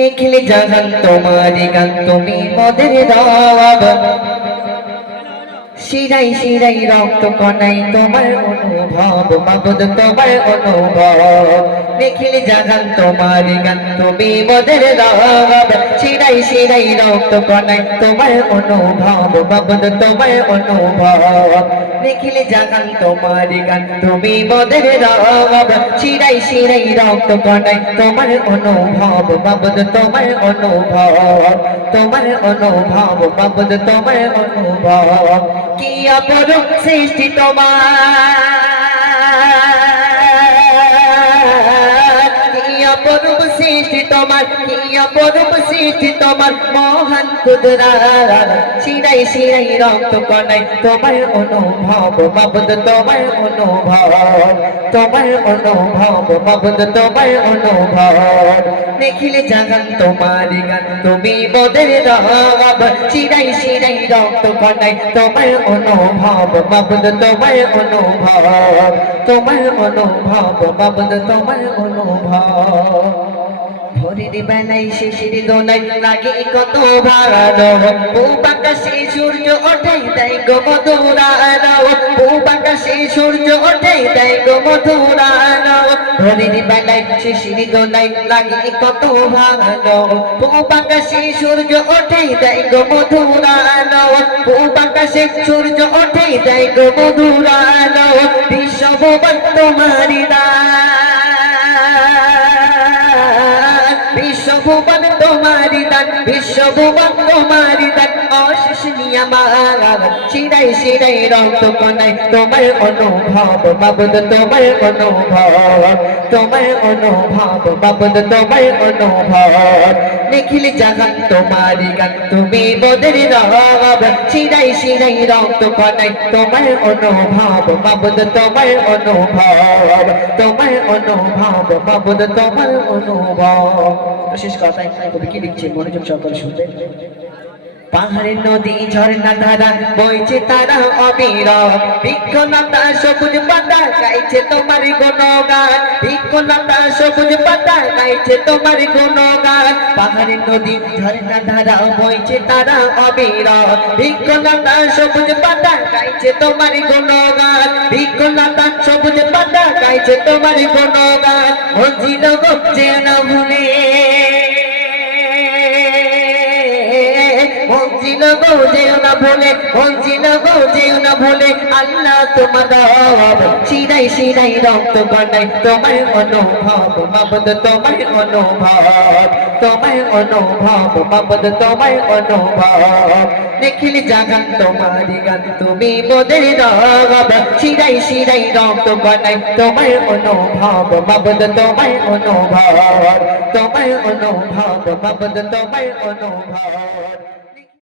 নিখিল জাহান তোমারি গান, তুমি মদের রব শিরাই শিরাই রক্ত কনাই তোমার অনুভব, মাবুদ তোমার অনুভব। নিখিল জাহান তোমারি গান। তুমি মদের রব শিরাই শিরাই রক্ত কনাই তোমার অনুভব মাবুদ তোমার অনুভব। নিখিল জাহান তোমারি গান। তুমি মদের রব শিরাই শিরাই রক্ত কনাই তোমার অনুভব মাবুদ তোমার অনুভব। তোমার অনুভব মাবুদ তোমার অনুভব। কি অপরূপ সৃষ্টি তোমার? সৃষ্টি তোমার অপরূপ সৃষ্টি তোমার, মহান কুদরা শিরাই শিরাই রক্ত কনাই তোমার অনুভব, মাবুদ তোমার অনুভব তোমার অনুভব, মাবুদ তোমার অনুভব। দেখিলে জাগান তোমার গান, তুমি বদের রব। শিরাই শিরাই রক্ত কনাই তোমার অনুভব, মাবুদ তোমার অনুভব তোমার অনুভব, মাবুদ তোমার অনুভব। ভোরের বেলায় শিশির দোলাই লাগে কত ভালো পূবাকাশে সূর্য ওঠে দেয় গো মধুরানো পূবাকাশে সূর্য ওঠে দেয় গো মধুরানো ভোরের বেলায় শিশির দোলাই লাগে কত ভালো পূবাকাশে সূর্য ওঠে দেয় গো মধুরানো পূবাকাশে সূর্য ওঠে দেয় গো মধুরানো বিশ্বভুবন তোমারি দান বিশ্বভুবন তোমারি দান বিশ্বভুবন তোমারি দান অশেষ নিয়ামার চিরাই চিরাই রক্ত কনাই তোমার অনুভব বাবুদ, তোমার অনুভব তোমার অনুভব বাবুদ, তোমার অনুভব। নিখিল জাগান তোমারি গান, তুমি বদের রব। চিরাই চিরাই রক্ত কনাই তোমার অনুভব বাবুদ, তোমার অনুভব। তোমার অনুভব বাবুদ, তোমার অনুভব। শেষ কথায় কবি কি লিখছে মনোযোগ সহকারে শুনতে পাহাড়ের নদী, ঝর্ণা ধারা, বইছে তারা অবির বৃক্ষলতা সবুজ পাতা, গাইছে তোমার গুণগান। বৃক্ষলতা সবুজ পাতা, গাইছে তোমার গুণগান। পাহাড়ের নদী, ঝর্ণা ধারা, বইছে তারা অবির বৃক্ষলতা সবুজ পাতা, গাইছে তোমার গুণগান। বৃক্ষলতা সবুজ পাতা, গাইছে তোমার গুণগান। মঞ্জিল গো যেন ভুলে। গো, যেও না ভুলে মঞ্জিল গো, যেও না ভুলে। আল্লাহ তোমার শিরাই শিরাই রক্ত বানাই তোমার অনুভব, মাবদ, তোমার অনুভব তোমার অনুভব, মাবদ, তোমার অনুভব। দেখিল জাগান তোমারি গান, তুমি বোদের রব। শিরাই শিরাই রক্ত বানাই তোমার অনুভব, মাবদ, তোমার অনুভব। তোমার অনুভব, মাবদ, তোমার অনুভব।